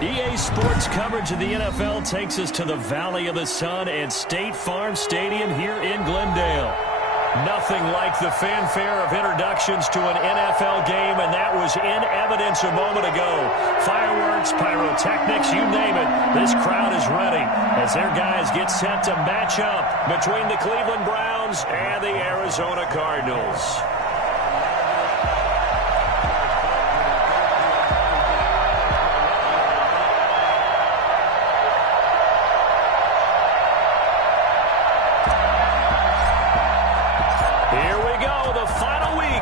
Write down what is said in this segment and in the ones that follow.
EA Sports coverage of the NFL takes us to the Valley of the Sun and State Farm Stadium here in Glendale. Nothing like the fanfare of introductions to an NFL game, and that was in evidence a moment ago. Fireworks, pyrotechnics, you name it. This crowd is ready as their guys get set to match up between the Cleveland Browns and the Arizona Cardinals.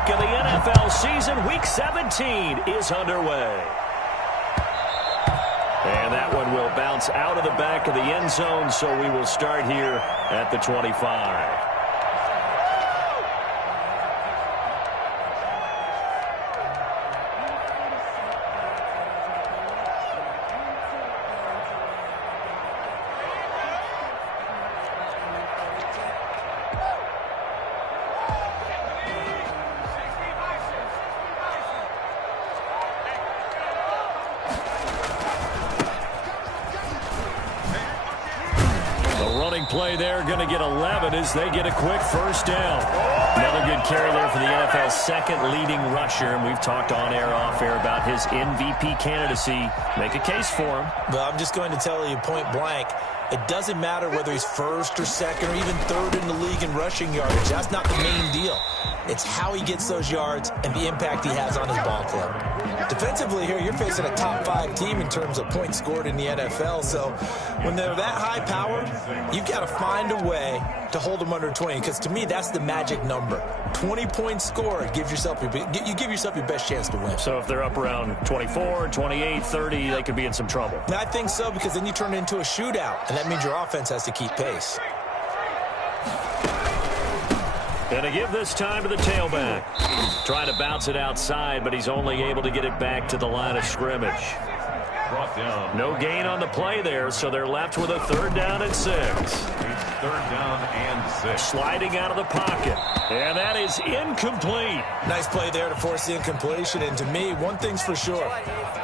Of the NFL season, Week 17 is underway. And that one will bounce out of the back of the end zone, so we will start here at the 25. Play there, going to get 11 as they get a quick first down. Another good carry there for the NFL's second leading rusher, and we've talked on air, off air about his MVP candidacy. Make a case for him. Well, I'm just going to tell you point blank, it doesn't matter whether he's first or second or even third in the league in rushing yardage. That's not the main deal. It's how he gets those yards and the impact he has on his ball club. Defensively here, you're facing a top-5 team in terms of points scored in the NFL. So when they're that high power, you've got to find a way to hold them under 20. Because to me, that's the magic number. 20 points scored, you give yourself your best chance to win. So if they're up around 24, 28, 30, they could be in some trouble. I think so, because then you turn it into a shootout, and that means your offense has to keep pace. And to give this time to the tailback. Trying to bounce it outside, but he's only able to get it back to the line of scrimmage. No gain on the play there, so they're left with a 3rd down and 6. Third down and 6. Sliding out of the pocket. And that is incomplete. Nice play there to force the incompletion. And to me, one thing's for sure.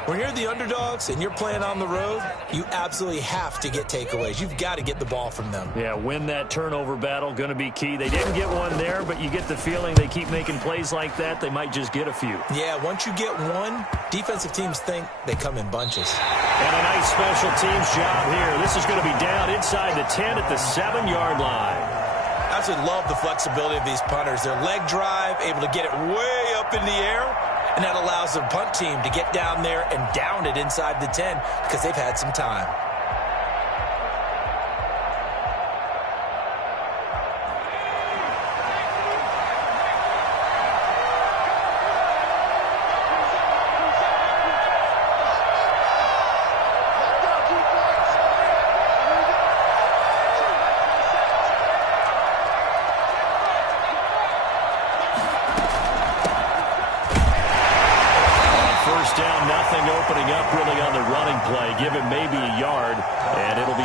When you're the underdogs and you're playing on the road, you absolutely have to get takeaways. You've got to get the ball from them. Yeah, win that turnover battle. Going to be key. They didn't get one there, but you get the feeling they keep making plays like that, they might just get a few. Yeah, once you get one, defensive teams think they come in bunches. And a nice special teams job here. This is going to be down inside the 10 at the 7-yard line. I absolutely love the flexibility of these punters. Their leg drive, able to get it way up in the air, and that allows the punt team to get down there and down it inside the 10 because they've had some time.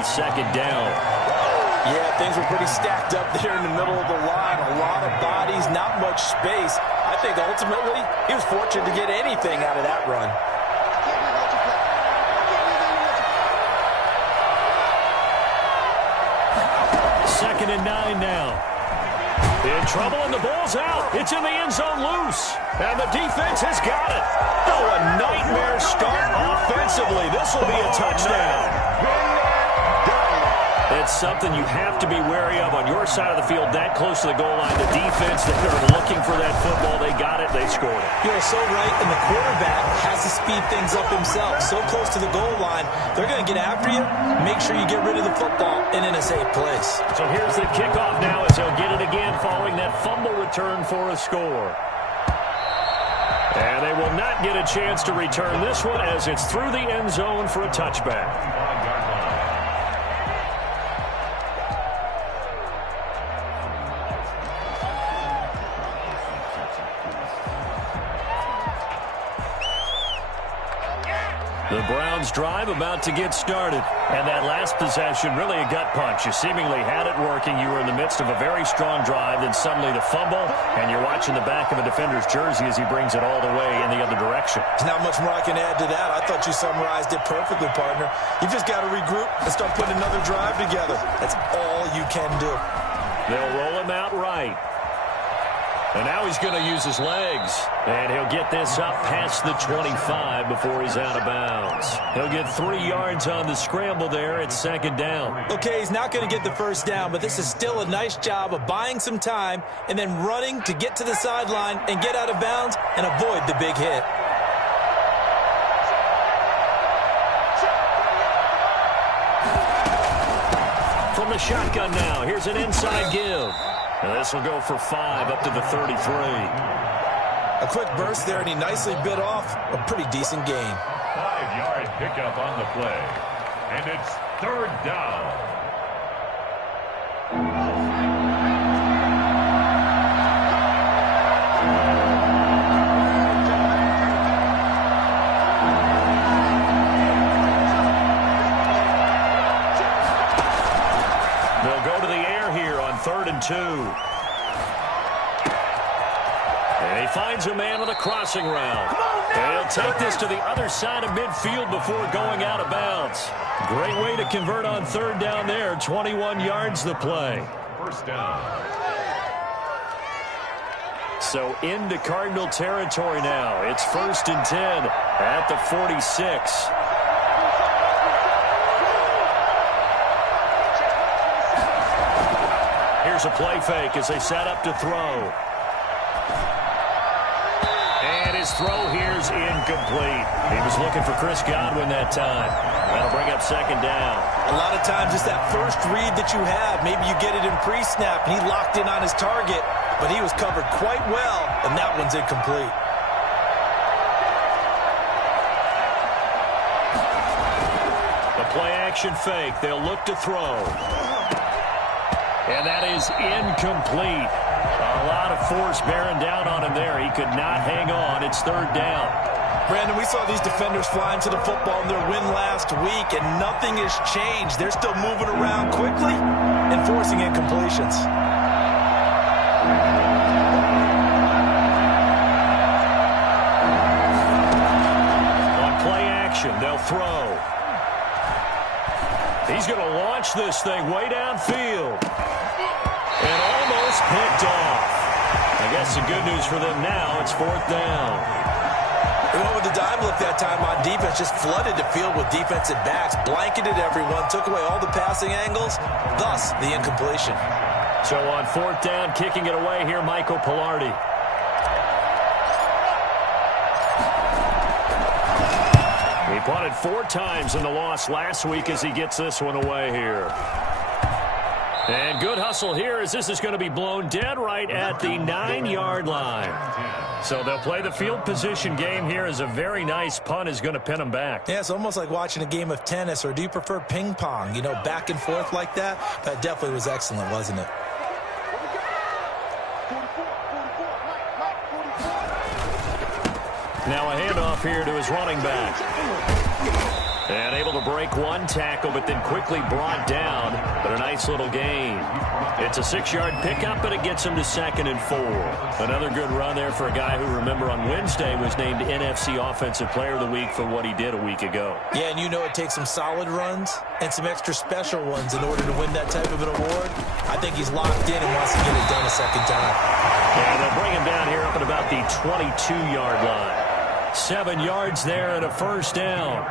Second down. Yeah, things were pretty stacked up there in the middle of the line. A lot of bodies, not much space. I think ultimately he was fortunate to get anything out of that run. 2nd and 9 now. In trouble, and the ball's out. It's in the end zone loose. And the defense has got it. Oh, a nightmare start offensively. This will be a touchdown. It's something you have to be wary of on your side of the field, that close to the goal line. The defense, they are looking for that football. They got it. They scored it. You're so right, and the quarterback has to speed things up himself. So close to the goal line, they're going to get after you. Make sure you get rid of the football and in a safe place. So here's the kickoff now as he'll get it again following that fumble return for a score. And they will not get a chance to return this one as it's through the end zone for a touchback. The Browns drive about to get started. And that last possession, really a gut punch. You seemingly had it working. You were in the midst of a very strong drive. Then suddenly the fumble, and you're watching the back of a defender's jersey as he brings it all the way in the other direction. There's not much more I can add to that. I thought you summarized it perfectly, partner. You've just got to regroup and start putting another drive together. That's all you can do. They'll roll him out right. And now he's going to use his legs. And he'll get this up past the 25 before he's out of bounds. He'll get 3 yards on the scramble there at second down. Okay, he's not going to get the first down, but this is still a nice job of buying some time and then running to get to the sideline and get out of bounds and avoid the big hit. From the shotgun now, here's an inside give. And this will go for 5 up to the 33. A quick burst there, and he nicely bit off a pretty decent gain. 5-yard pickup on the play. And it's third down. They'll go to the air here on 3rd and 2. And he finds a man with a crossing route. And he'll take this to the other side of midfield before going out of bounds. Great way to convert on 3rd down there. 21 yards the play. First down. So into Cardinal territory now. It's 1st and 10 at the 46. Here's a play fake as they set up to throw. And his throw here's incomplete. He was looking for Chris Godwin that time. That'll bring up second down. A lot of times it's that first read that you have. Maybe you get it in pre-snap, and he locked in on his target, but he was covered quite well, and that one's incomplete. The play-action fake. They'll look to throw. And that is incomplete. A lot of force bearing down on him there. He could not hang on. It's 3rd down. Brandon, we saw these defenders flying to the football in their win last week, and nothing has changed. They're still moving around quickly and forcing incompletions. On play action, they'll throw. He's going to launch this thing way downfield. And almost picked off. I guess the good news for them now, it's 4th down. They went with the dime look that time on defense, just flooded the field with defensive backs, blanketed everyone, took away all the passing angles, thus the incompletion. So on 4th down, kicking it away here, Michael Pilardi. He punted 4 times in the loss last week as he gets this one away here. And good hustle here as this is going to be blown dead right at the 9-yard line. So they'll play the field position game here as a very nice punt is going to pin them back. Yeah, it's almost like watching a game of tennis, or do you prefer ping pong? You know, back and forth like that? That definitely was excellent, wasn't it? Now a handoff here to his running back. And able to break one tackle, but then quickly brought down. But a nice little gain. It's a 6-yard pickup, but it gets him to 2nd and 4. Another good run there for a guy who, remember, on Wednesday was named NFC Offensive Player of the Week for what he did a week ago. Yeah, and you know it takes some solid runs and some extra special ones in order to win that type of an award. I think he's locked in and wants to get it done a second time. And they'll bring him down here up at about the 22-yard line. 7 yards there and a 1st down.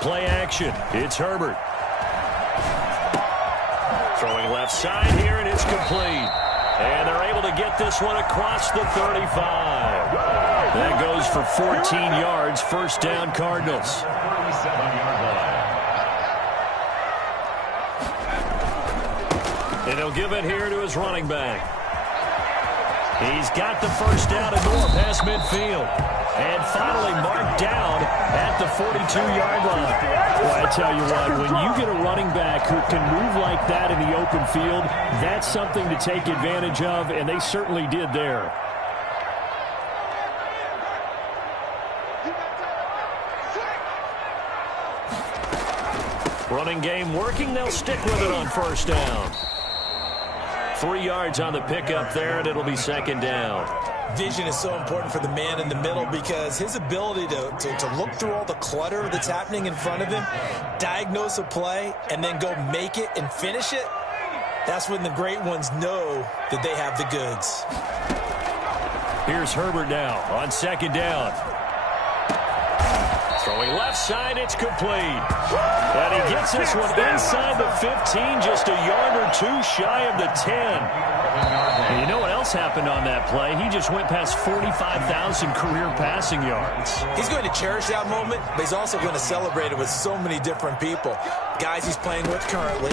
Play action. It's Herbert. Throwing left side here, and it's complete. And they're able to get this one across the 35. That goes for 14 yards. 1st down, Cardinals. 37-yard line. And he'll give it here to his running back. He's got the 1st down and more past midfield. And finally marked down at the 42-yard line. Well, I tell you what, when you get a running back who can move like that in the open field, that's something to take advantage of, and they certainly did there. Running game working. They'll stick with it on first down. 3 yards on the pickup there, and it'll be second down. Vision is so important for the man in the middle because his ability to look through all the clutter that's happening in front of him, diagnose a play, and then go make it and finish it, that's when the great ones know that they have the goods. Here's Herbert now on second down. Throwing left side, it's complete. And he gets this one inside the 15, just a yard or two shy of the 10. And you know what else happened on that play? He just went past 45,000 career passing yards. He's going to cherish that moment, but he's also going to celebrate it with so many different people. Guys he's playing with currently,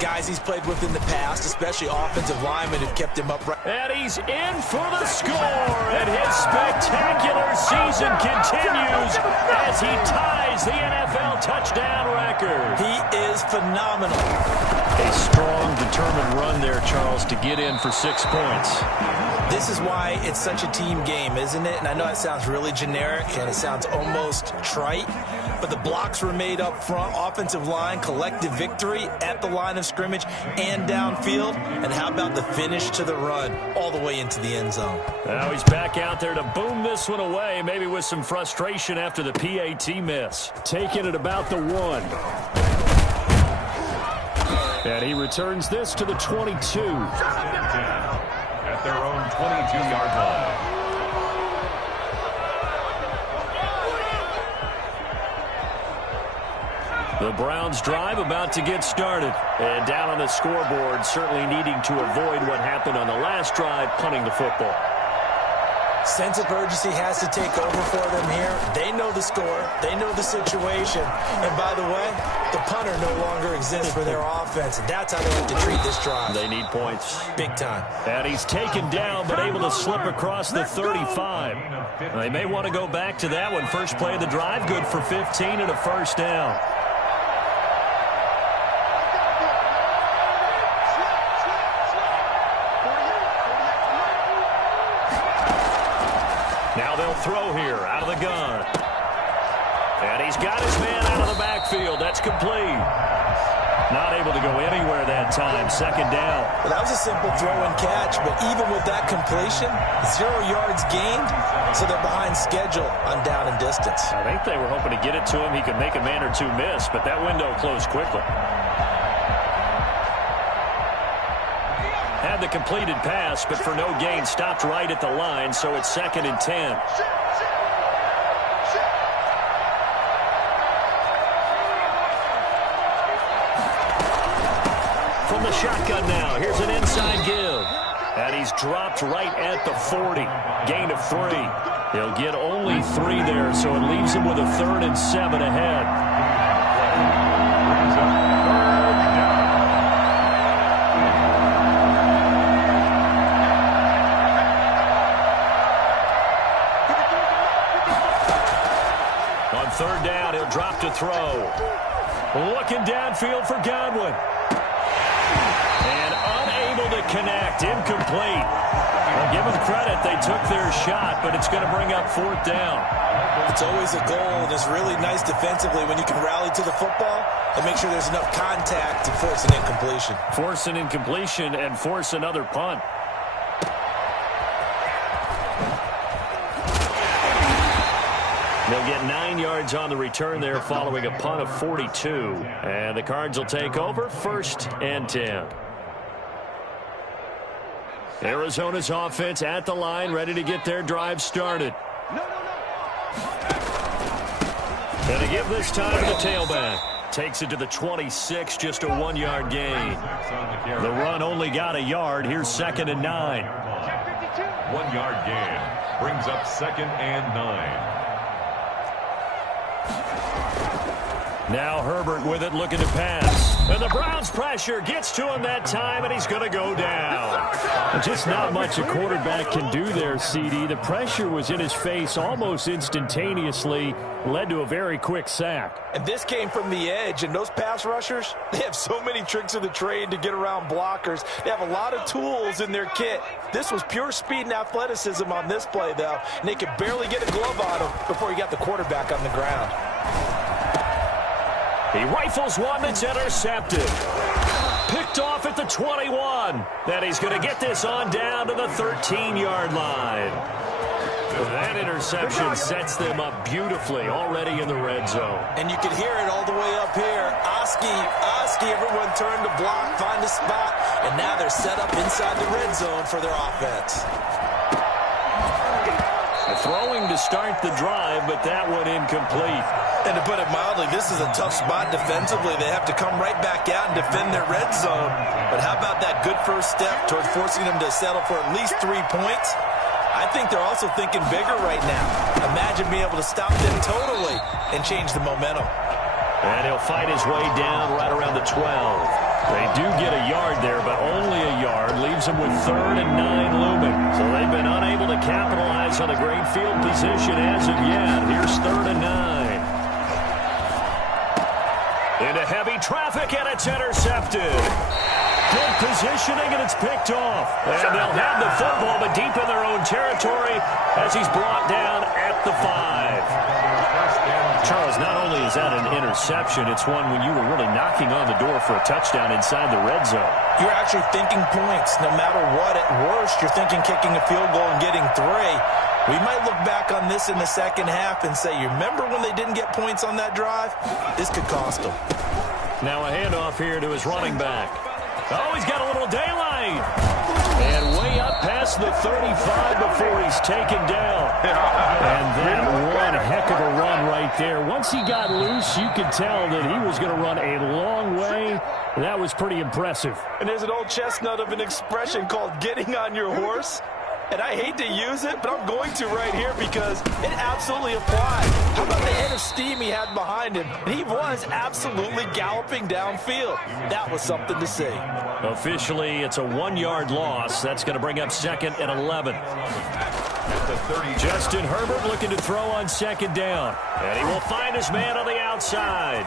guys he's played with in the past, especially offensive linemen who've kept him upright. And he's in for the score, and his spectacular season continues as he ties the NFL touchdown record. He is phenomenal. A strong, determined run there, Charles, to get in for 6 points. This is why it's such a team game, isn't it? And I know it sounds really generic and it sounds almost trite, but the blocks were made up front, offensive line, collective victory at the line of scrimmage and downfield. And how about the finish to the run all the way into the end zone? Now he's back out there to boom this one away, maybe with some frustration after the PAT miss. Taking it about the 1. And he returns this to the 22. At their own 22-yard line. The Browns drive about to get started. And down on the scoreboard, certainly needing to avoid what happened on the last drive, punting the football. Sense of urgency has to take over for them here. They know the score. They know the situation. And by the way, the punter no longer exists for their offense. And that's how they have to treat this drive. They need points. Big time. And he's taken down, but able to slip across the 35. They may want to go back to that one. First play of the drive, good for 15 and a first down. Now they'll throw here out of the gun. And he's got his man out of the backfield. That's complete. Not able to go anywhere that time. Second down. Well, that was a simple throw and catch, but even with that completion, 0 yards gained, so they're behind schedule on down and distance. I think they were hoping to get it to him. He could make a man or two miss, but that window closed quickly. Had the completed pass, but for no gain, stopped right at the line, so it's 2nd and 10. From the shotgun now, here's an inside give. And he's dropped right at the 40. Gain of 3. He'll get only 3 there, so it leaves him with a 3rd and 7 ahead. Third down, he'll drop to throw. Looking downfield for Godwin. And unable to connect. Incomplete. I'll give them credit. They took their shot, but it's going to bring up 4th down. It's always a goal, and it's really nice defensively when you can rally to the football and make sure there's enough contact to force an incompletion. Force an incompletion and force another punt. They'll get 9 yards on the return there following a punt of 42. And the Cards will take over 1st and 10. Arizona's offense at the line, ready to get their drive started. And to give this time to the tailback. Takes it to the 26, just a 1-yard gain. The run only got a yard. Here's 2nd and 9. 1-yard gain brings up 2nd and 9. Now Herbert with it, looking to pass. And the Browns pressure gets to him that time, and he's going to go down. Just not much a quarterback can do there, CD. The pressure was in his face almost instantaneously, led to a very quick sack. And this came from the edge, and those pass rushers, they have so many tricks of the trade to get around blockers. They have a lot of tools in their kit. This was pure speed and athleticism on this play, though, and they could barely get a glove on him before he got the quarterback on the ground. He rifles one that's intercepted. Picked off at the 21. Then he's going to get this on down to the 13-yard line. That interception sets them up beautifully already in the red zone. And you can hear it all the way up here. Oski, everyone turned to block, find a spot, and now they're set up inside the red zone for their offense. Throwing to start the drive, but that one incomplete. And to put it mildly, this is a tough spot defensively. They have to come right back out and defend their red zone. But how about that good first step towards forcing them to settle for at least 3 points? I think they're also thinking bigger right now. Imagine being able to stop them totally and change the momentum. And he'll fight his way down right around the 12. They do get a yard there, but only a yard. Leaves them with 3rd and 9 looming. So they've been unable to capitalize on a great field position as of yet. Here's 3rd and 9. Into heavy traffic, and it's intercepted. Good positioning, and it's picked off. And they'll have the football, but deep in their own territory as he's brought down at the 5. Charles, not only is that an interception, it's one when you were really knocking on the door for a touchdown inside the red zone. You're actually thinking points. No matter what, at worst, you're thinking kicking a field goal and getting 3. We might look back on this in the second half and say, you remember when they didn't get points on that drive? This could cost them. Now a handoff here to his running back. Oh, he's got a little daylight. And way up past the 35 before he's taken down. And that one heck of a run right there. Once he got loose, you could tell that he was going to run a long way. That was pretty impressive. And there's an old chestnut of an expression called getting on your horse. And I hate to use it, but I'm going to right here because it absolutely applies. How about the head of steam he had behind him? And he was absolutely galloping downfield. That was something to see. Officially, it's a 1-yard loss. That's going to bring up 2nd and 11. Justin Herbert looking to throw on 2nd down. And he will find his man on the outside.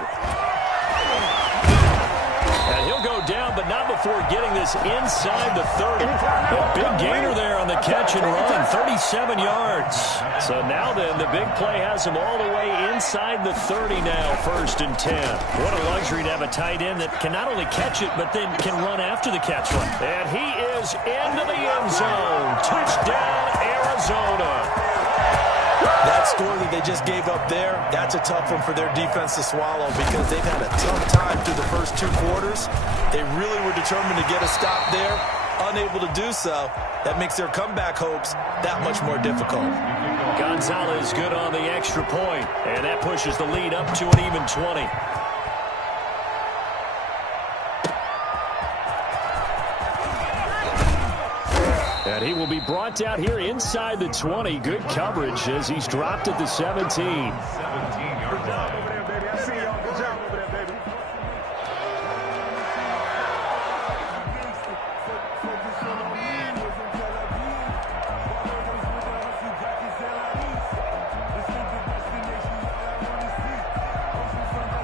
And he'll go down, but not before getting this inside the 30. A big gainer there on the catch and run, 37 yards. So now then, the big play has him all the way inside the 30 now, 1st and 10. What a luxury to have a tight end that can not only catch it, but then can run after the catch run. And he is into the end zone. Touchdown, Arizona. That score that they just gave up there, that's a tough one for their defense to swallow because they've had a tough time through the first 2 quarters. They really were determined to get a stop there, unable to do so. That makes their comeback hopes that much more difficult. Gonzalez good on the extra point, and that pushes the lead up to an even 20. And he will be brought down here inside the 20. Good coverage as he's dropped at the 17. 17-yard line.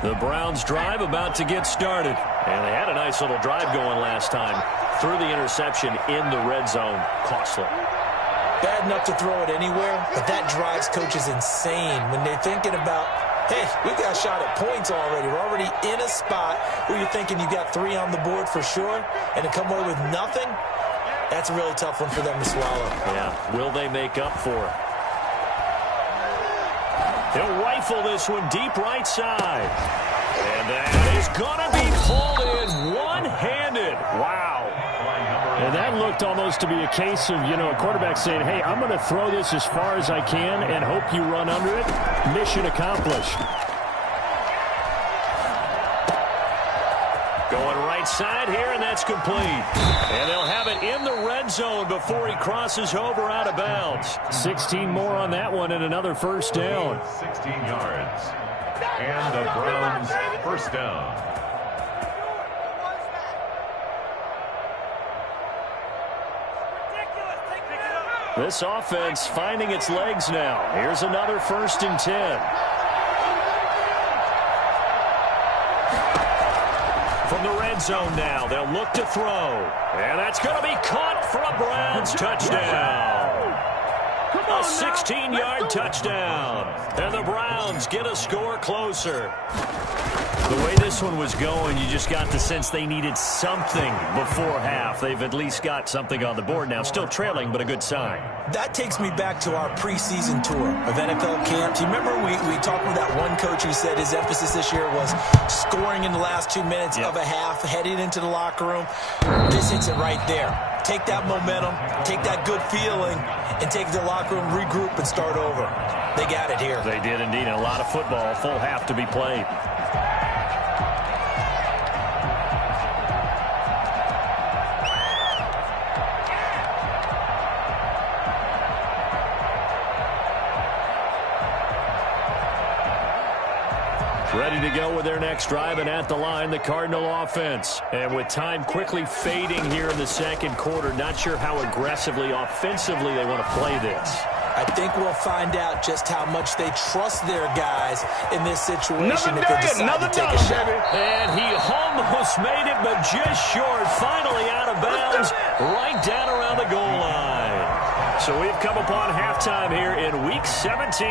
The Browns drive about to get started. And they had a nice little drive going last time. Threw the interception in the red zone. Costly. Bad enough to throw it anywhere, but that drives coaches insane when they're thinking about, hey, we've got a shot at points already. We're already in a spot where you're thinking you've got 3 on the board for sure, and to come away with nothing, that's a really tough one for them to swallow. Yeah, will they make up for it? He'll rifle this one deep right side. And that is going to be pulled in one-handed. Wow. And that looked almost to be a case of, a quarterback saying, hey, I'm going to throw this as far as I can and hope you run under it. Mission accomplished. Going right side here, and that's complete. And they'll have it in the red zone before he crosses over out of bounds. 16 more on that one and another first down. 16 yards. And the Browns first down. This offense finding its legs now. Here's another 1st and 10. From the red zone now, they'll look to throw. And that's going to be caught for a Browns touchdown. A 16-yard touchdown. And the Browns get a score closer. The way this one was going, you just got the sense they needed something before half. They've at least got something on the board now. Still trailing, but a good sign. That takes me back to our preseason tour of NFL camps. You remember we talked with that one coach who said his emphasis this year was scoring in the last 2 minutes of a half, heading into the locker room. This hits it right there. Take that momentum, take that good feeling, and take it to the locker room, regroup, and start over. They got it here. They did indeed. A lot of football, full half to be played. Ready to go with their next drive, and at the line, the Cardinal offense. And with time quickly fading here in the second quarter, not sure how aggressively, offensively they want to play this. I think we'll find out just how much they trust their guys in this situation if they decide to take a shot. And he almost made it, but just short. Finally out of bounds, right down around the goal line. So we've come upon halftime here in Week 17.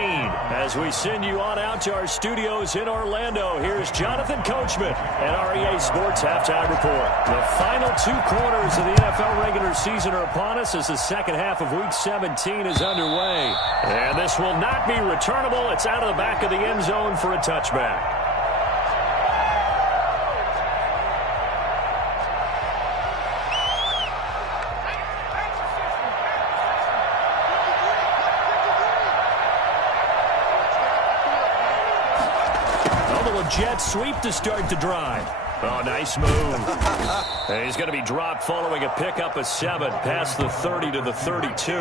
As we send you on out to our studios in Orlando, here's Jonathan Coachman at REA Sports Halftime Report. The final 2 quarters of the NFL regular season are upon us as the second half of Week 17 is underway. And this will not be returnable. It's out of the back of the end zone for a touchback. Jets sweep to start the drive. Oh, nice move. And he's going to be dropped following a pickup of 7 past the 30 to the 32.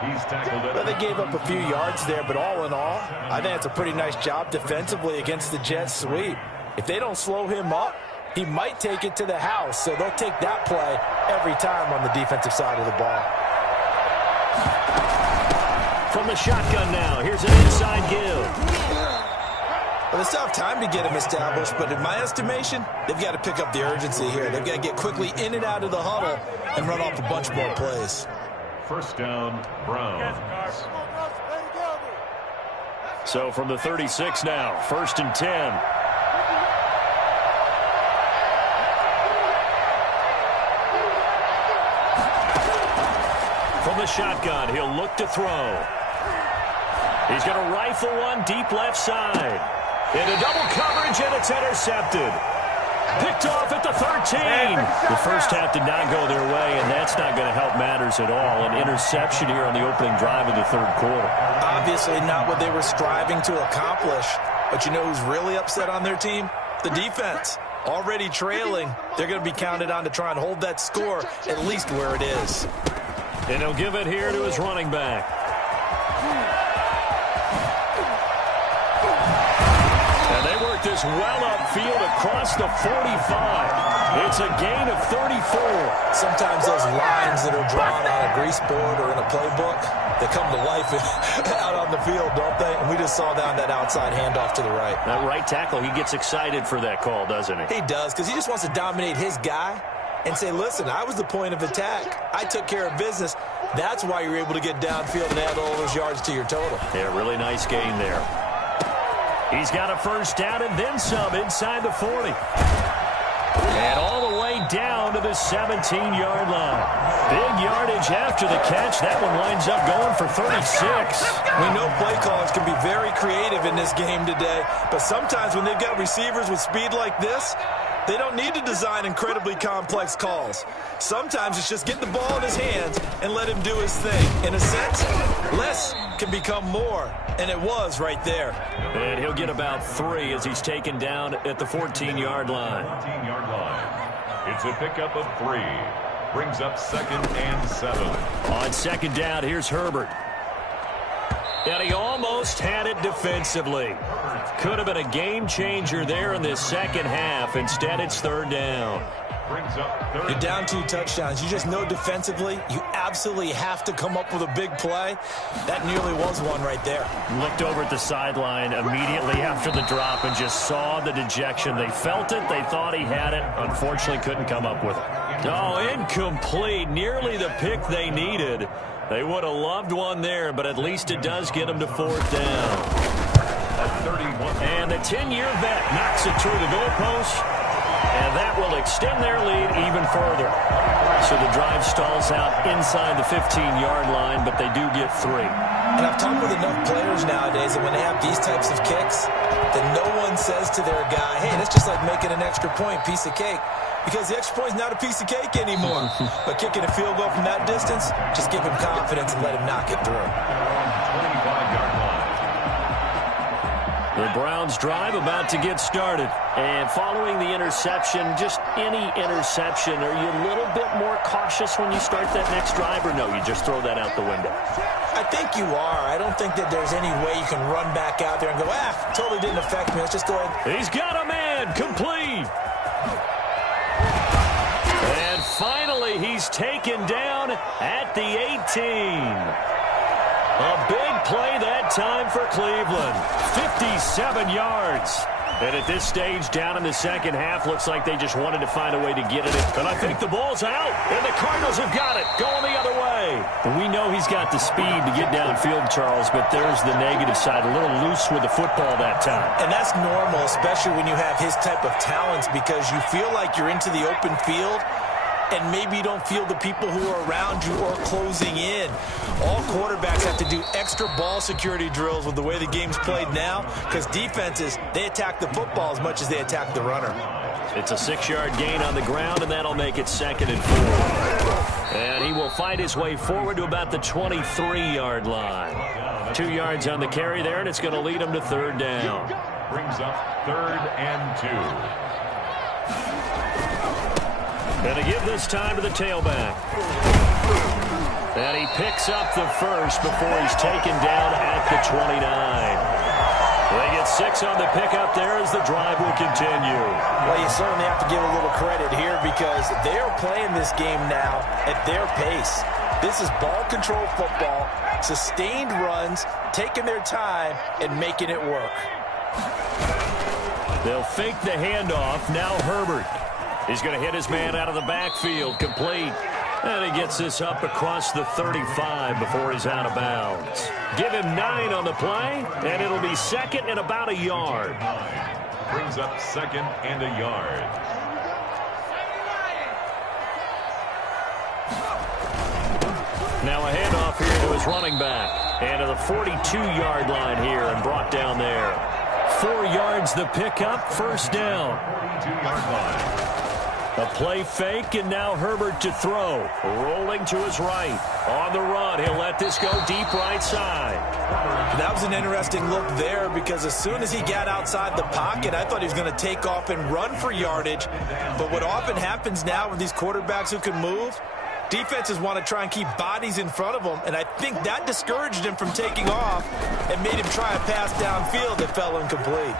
He's tackled it. Well, they gave up a few yards there, but all in all, I think it's a pretty nice job defensively against the Jets sweep. If they don't slow him up, he might take it to the house, so they'll take that play every time on the defensive side of the ball. From the shotgun now, here's an inside give. Well, they still have time to get him established, but in my estimation, they've got to pick up the urgency here. They've got to get quickly in and out of the huddle and run off a bunch more plays. First down, Browns. So from the 36 now, 1st and 10. From the shotgun, he'll look to throw. He's going to rifle one deep left side. Into double coverage, and it's intercepted. Picked off at the 13. The first half did not go their way, and that's not going to help matters at all. An interception here on the opening drive of the third quarter. Obviously not what they were striving to accomplish. But you know who's really upset on their team? The defense. Already trailing. They're going to be counted on to try and hold that score at least where it is. And he'll give it here to his running back. And they work this well upfield across the 45. It's a gain of 34. Sometimes those lines that are drawn on a grease board or in a playbook, they come to life out on the field, don't they? And we just saw down that outside handoff to the right. That right tackle, he gets excited for that call, doesn't he? He does, because he just wants to dominate his guy and say, listen, I was the point of attack. I took care of business. That's why you're able to get downfield and add all those yards to your total. Yeah, really nice gain there. He's got a first down and then some inside the 40. And all the way down to the 17-yard line. Big yardage after the catch. That one winds up going for 36. We know play callers can be very creative in this game today, but sometimes when they've got receivers with speed like this, they don't need to design incredibly complex calls. Sometimes it's just get the ball in his hands and let him do his thing. In a sense, less can become more, and it was right there. And he'll get about 3 as he's taken down at the 14-yard line. 14-yard line. It's a pickup of 3. Brings up 2nd and 7. On second down, here's Herbert. And he almost had it defensively. Could have been a game changer there in this second half. Instead, it's third down. Brings up 3rd. You're down 2 touchdowns. You just know defensively you absolutely have to come up with a big play. That nearly was one right there. Looked over at the sideline immediately after the drop and just saw the dejection. They felt it. They thought he had it. Unfortunately, couldn't come up with it. Oh, incomplete. Nearly the pick they needed. They would have loved one there, but at least it does get them to 4th down. 31. And the 10-year vet knocks it through the goalpost, and that will extend their lead even further. So the drive stalls out inside the 15-yard line, but they do get 3. And I've talked with enough players nowadays that when they have these types of kicks, that no one says to their guy, hey, that's just like making an extra point, piece of cake. Because the extra point is not a piece of cake anymore. But kicking a field goal from that distance, just give him confidence and let him knock it through. 25-yard line. The Browns drive about to get started. And following the interception, just any interception, are you a little bit more cautious when you start that next drive, or no, you just throw that out the window? I think you are. I don't think that there's any way you can run back out there and go, totally didn't affect me. Let's just go ahead. He's got a man, complete. And finally, he's taken down at the 18. A big play that time for Cleveland. 57 yards. And at this stage, down in the second half, looks like they just wanted to find a way to get it. And I think the ball's out. And the Cardinals have got it, going the other way. And we know he's got the speed to get downfield, Charles, but there's the negative side. A little loose with the football that time. And that's normal, especially when you have his type of talents, because you feel like you're into the open field, and maybe you don't feel the people who are around you or closing in. All quarterbacks have to do extra ball security drills with the way the game's played now, because defenses, they attack the football as much as they attack the runner. It's a 6-yard gain on the ground, and that'll make it 2nd and 4. And he will fight his way forward to about the 23-yard line. 2 yards on the carry there, and it's going to lead him to 3rd down. Brings up 3rd and 2. And to give this time to the tailback. And he picks up the first before he's taken down at the 29. They get 6 on the pickup there as the drive will continue. Well, you certainly have to give a little credit here because they are playing this game now at their pace. This is ball control football, sustained runs, taking their time, and making it work. They'll fake the handoff. Now Herbert. He's going to hit his man out of the backfield, complete. And he gets this up across the 35 before he's out of bounds. Give him 9 on the play, and it'll be 2nd and about a yard. Brings up 2nd and a yard. Now a handoff here to his running back. And to the 42-yard line here and brought down there. 4 yards the pickup, 1st down. 42-yard line. A play fake, and now Herbert to throw. Rolling to his right. On the run, he'll let this go deep right side. That was an interesting look there because as soon as he got outside the pocket, I thought he was going to take off and run for yardage. But what often happens now with these quarterbacks who can move, defenses want to try and keep bodies in front of them, and I think that discouraged him from taking off and made him try a pass downfield that fell incomplete.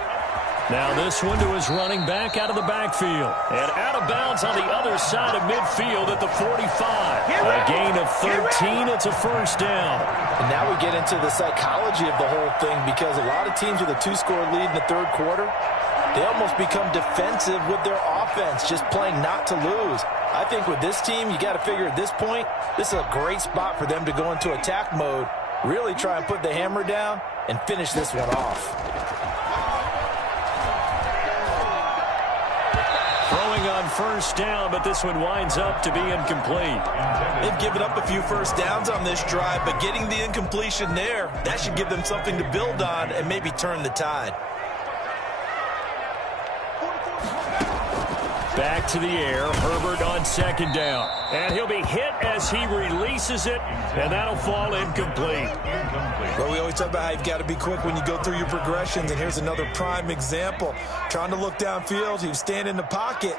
Now this one to his running back out of the backfield. And out of bounds on the other side of midfield at the 45. A gain of 13. It's a 1st down. And now we get into the psychology of the whole thing because a lot of teams with a 2-score lead in the 3rd quarter, they almost become defensive with their offense, just playing not to lose. I think with this team, you got to figure at this point, this is a great spot for them to go into attack mode, really try and put the hammer down and finish this one off. Throwing on 1st down, but this one winds up to be incomplete. They've given up a few 1st downs on this drive, but getting the incompletion there, that should give them something to build on and maybe turn the tide. Back to the air, Herbert on 2nd down. And he'll be hit as he releases it, and that'll fall incomplete. Well, we always talk about how you've got to be quick when you go through your progressions, and here's another prime example. Trying to look downfield, he was standing in the pocket,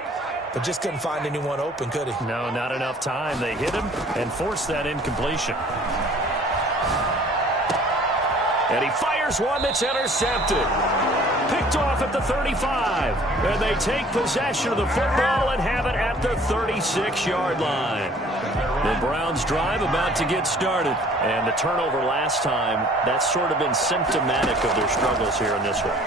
but just couldn't find anyone open, could he? No, not enough time. They hit him and forced that incompletion. And he fires one that's intercepted. Picked off at the 35. And they take possession of the football and have it at the 36-yard line. The Browns drive about to get started. And the turnover last time, that's sort of been symptomatic of their struggles here in this one.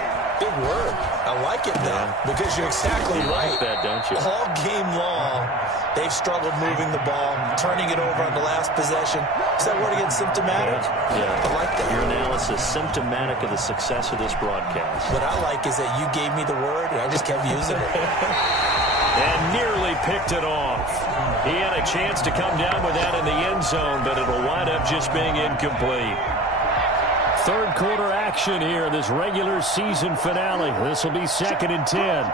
Big word. I like it, though, because you're exactly right. You like that, don't you? All game long, they've struggled moving the ball, turning it over on the last possession. Is that word again, symptomatic? Yeah. I like that. Your analysis, symptomatic of the success of this broadcast. What I like is that you gave me the word, and I just kept using it. And nearly picked it off. He had a chance to come down with that in the end zone, but it'll wind up just being incomplete. Third quarter action here, this regular season finale. This will be 2nd and 10.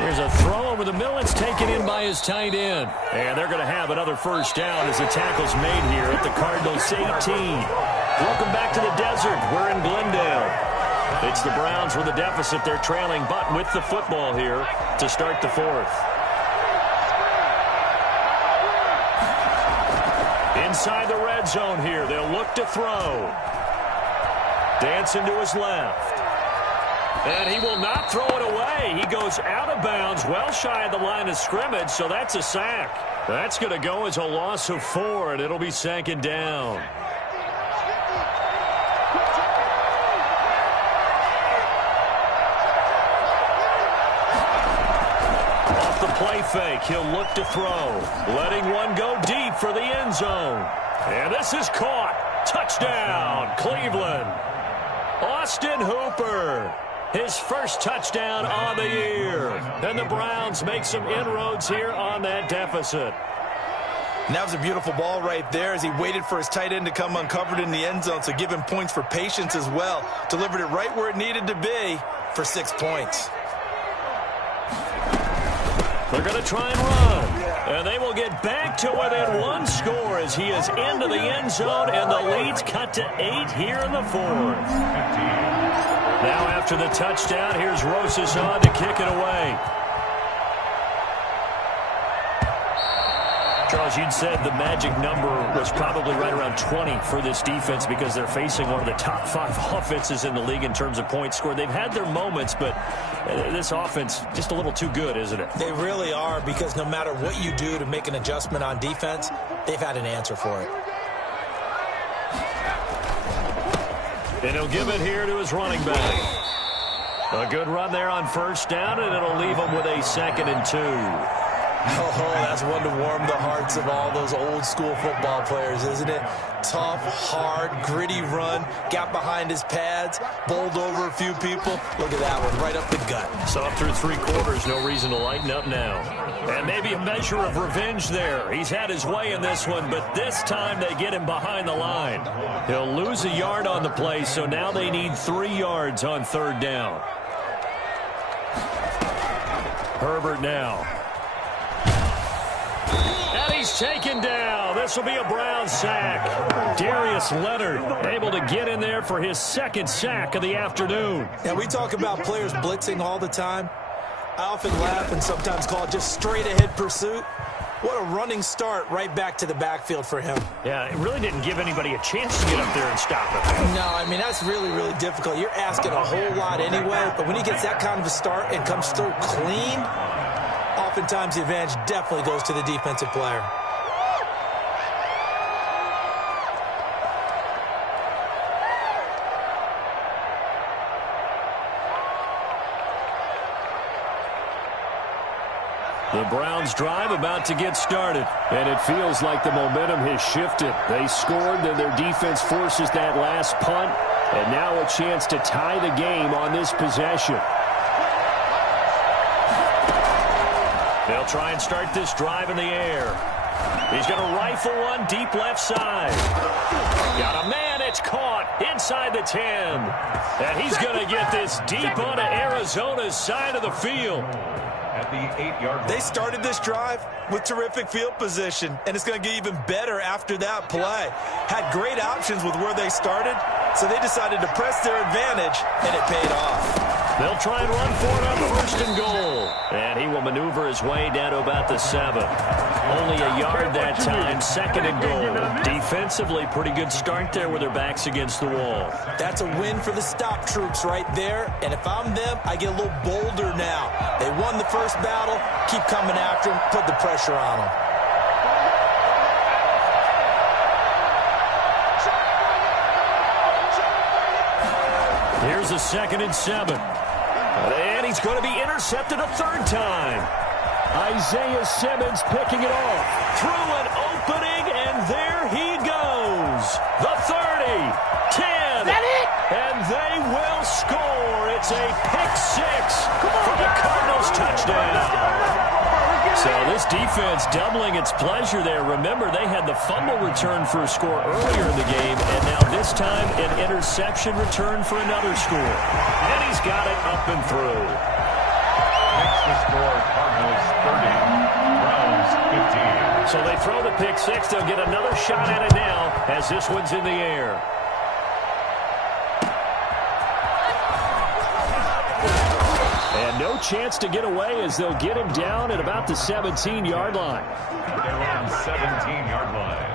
Here's a throw over the middle. It's taken in by his tight end. And they're going to have another first down as the tackle's made here at the Cardinals 18. Welcome back to the desert. We're in Glendale. It's the Browns with a deficit. They're trailing, but with the football here to start the 4th. Inside the red zone here. They'll look to throw. Dancing to his left. And he will not throw it away. He goes out of bounds, well shy of the line of scrimmage, so that's a sack. That's going to go as a loss of 4, and it'll be 2nd down. Off the play fake, he'll look to throw. Letting one go deep for the end zone. And this is caught. Touchdown, Cleveland. Austin Hooper. His first touchdown on the year. And the Browns make some inroads here on that deficit. And that was a beautiful ball right there as he waited for his tight end to come uncovered in the end zone, so give him points for patience as well. Delivered it right where it needed to be for 6 points. They're going to try and run. And they will get back to within 1 score as he is into the end zone, and the lead's cut to 8 here in the 4th. Now after the touchdown, here's Rosas on to kick it away. Charles, you'd said the magic number was probably right around 20 for this defense because they're facing one of the top 5 offenses in the league in terms of points scored. They've had their moments, but this offense just a little too good, isn't it? They really are, because no matter what you do to make an adjustment on defense, they've had an answer for it. And he'll give it here to his running back. A good run there on first down, and it'll leave him with a 2nd and 2. Oh, that's one to warm the hearts of all those old school football players, isn't it? Tough, hard, gritty run, got behind his pads, bowled over a few people. Look at that one, right up the gut. So up through 3 quarters, no reason to lighten up now. And maybe a measure of revenge there. He's had his way in this one, but this time they get him behind the line. He'll lose a yard on the play, so now they need 3 yards on 3rd down. Herbert now. And he's taken down. This will be a Brown sack. Darius Leonard able to get in there for his 2nd sack of the afternoon. And we talk about players blitzing all the time. I often laugh and sometimes call it just straight ahead pursuit. What a running start right back to the backfield for him. Yeah, it really didn't give anybody a chance to get up there and stop him. No, I mean, that's really, really difficult. You're asking a whole lot anyway, but when he gets that kind of a start and comes through clean, oftentimes the advantage definitely goes to the defensive player. The Browns drive about to get started. And it feels like the momentum has shifted. They scored, then their defense forces that last punt. And now a chance to tie the game on this possession. They'll try and start this drive in the air. He's going to rifle one deep left side. Got a man, it's caught inside the 10. And he's going to get this deep onto Arizona's side of the field. At the 8-yard line. They started this drive with terrific field position, and it's going to get even better after that play. Had great options with where they started, so they decided to press their advantage, and it paid off. They'll try and run for it on first and goal. And he will maneuver his way down to about the 7. Only a yard that time, second and goal. Defensively, pretty good start there with their backs against the wall. That's a win for the stop troops right there. And if I'm them, I get a little bolder now. They won the first battle. Keep coming after them. Put the pressure on them. Here's a 2nd and 7. And he's going to be intercepted a third time. Isaiah Simmons picking it off. Through an opening, and there he goes. The 30, 10. Is that it? And they will score. It's a pick 6 for the Cardinals touchdown. So this defense doubling its pleasure there. Remember, they had the fumble return for a score earlier in the game, and now this time an interception return for another score. And he's got it up and through. Makes the score Cardinals 30, Browns 15. So they throw the pick 6. They'll get another shot at it now as this one's in the air. And no chance to get away as they'll get him down at about the 17-yard line. They're on 17-yard line.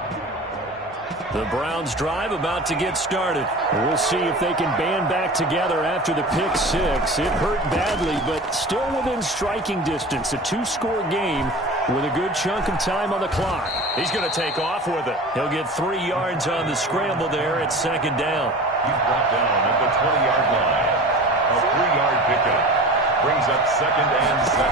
The Browns drive about to get started. We'll see if they can band back together after the pick 6. It hurt badly, but still within striking distance. A 2-score game with a good chunk of time on the clock. He's going to take off with it. He'll get 3 yards on the scramble there at 2nd down. He's brought down at the 20-yard line. A 3-yard pickup. Brings up 2nd and 7.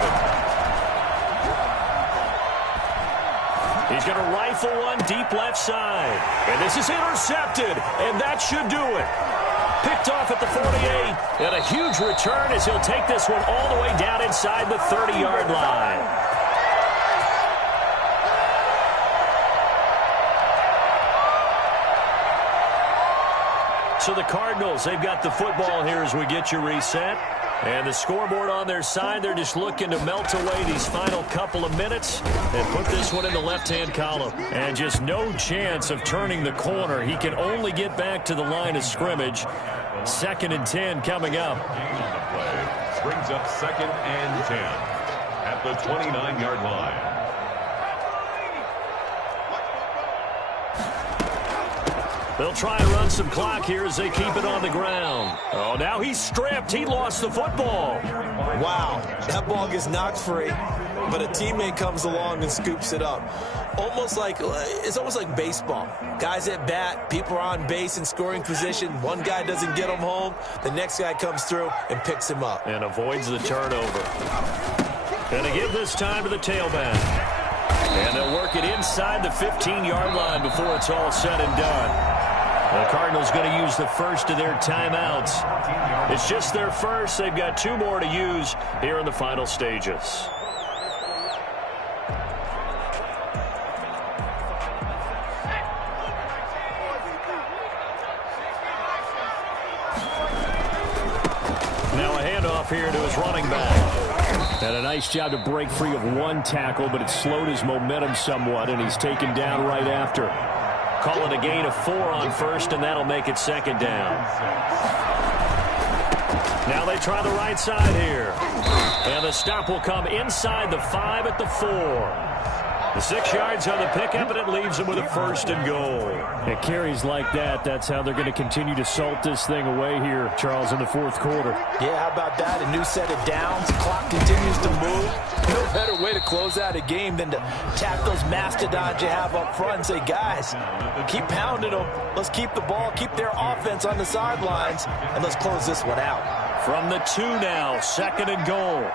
He's going to rifle one deep left side. And this is intercepted, and that should do it. Picked off at the 48, and a huge return as he'll take this one all the way down inside the 30-yard line. So the Cardinals, they've got the football here as we get you reset. And the scoreboard on their side, they're just looking to melt away these final couple of minutes and put this one in the left-hand column. And just no chance of turning the corner. He can only get back to the line of scrimmage. 2nd and 10 coming up. Brings up 2nd and 10 at the 29-yard line. They'll try and run some clock here as they keep it on the ground. Oh, now he's stripped. He lost the football. Wow, that ball gets knocked free, but a teammate comes along and scoops it up. It's almost like baseball. Guys at bat, people are on base in scoring position. One guy doesn't get him home. The next guy comes through and picks him up. And avoids the turnover. And to give this time to the tailback. And they'll work it inside the 15-yard line before it's all said and done. The Cardinals going to use the first of their timeouts. It's just their first. They've got 2 more to use here in the final stages. Now a handoff here to his running back. And a nice job to break free of one tackle, but it slowed his momentum somewhat, and he's taken down right after. Call it a gain of 4 on first, and that'll make it 2nd down. Now they try the right side here. And the stop will come inside the 5 at the 4. The 6 yards on the pickup, and it leaves them with a 1st and goal. It carries like that. That's how they're going to continue to salt this thing away here, Charles, in the 4th quarter. Yeah, how about that? A new set of downs. The clock continues to move. No better way to close out a game than to tap those mastodons you have up front and say, guys, keep pounding them. Let's keep the ball, keep their offense on the sidelines, and let's close this one out. From the 2 now, 2nd and goal.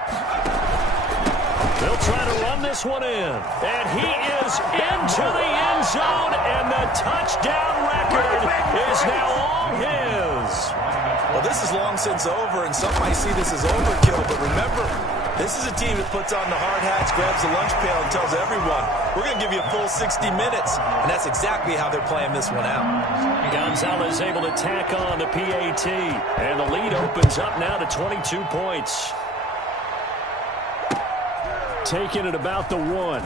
They'll try to run this one in. And he is into the end zone, and the touchdown record is now all his. Well, this is long since over, and some might see this as overkill, but remember, this is a team that puts on the hard hats, grabs the lunch pail, and tells everyone, we're going to give you a full 60 minutes, and that's exactly how they're playing this one out. Gonzalez able to tack on the PAT, and the lead opens up now to 22 points. Taking it about the 1.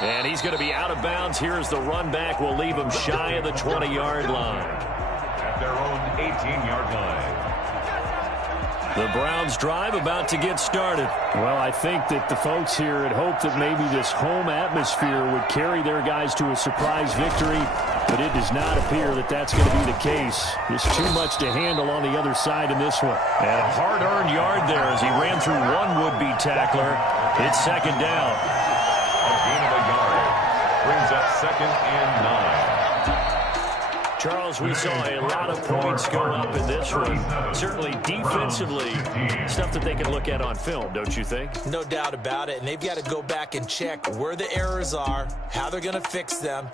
And he's going to be out of bounds here as the run back will leave him shy of the 20-yard line. At their own 18-yard line. The Browns drive about to get started. Well, I think that the folks here had hoped that maybe this home atmosphere would carry their guys to a surprise victory, but it does not appear that that's going to be the case. Just too much to handle on the other side in this one. And a hard-earned yard there as he ran through one would-be tackler. It's second down. A gain of a yard. Brings up 2nd and 9. Charles, we saw a lot of points go up in this one. Certainly defensively, stuff that they can look at on film, don't you think? No doubt about it. And they've got to go back and check where the errors are, how they're going to fix them,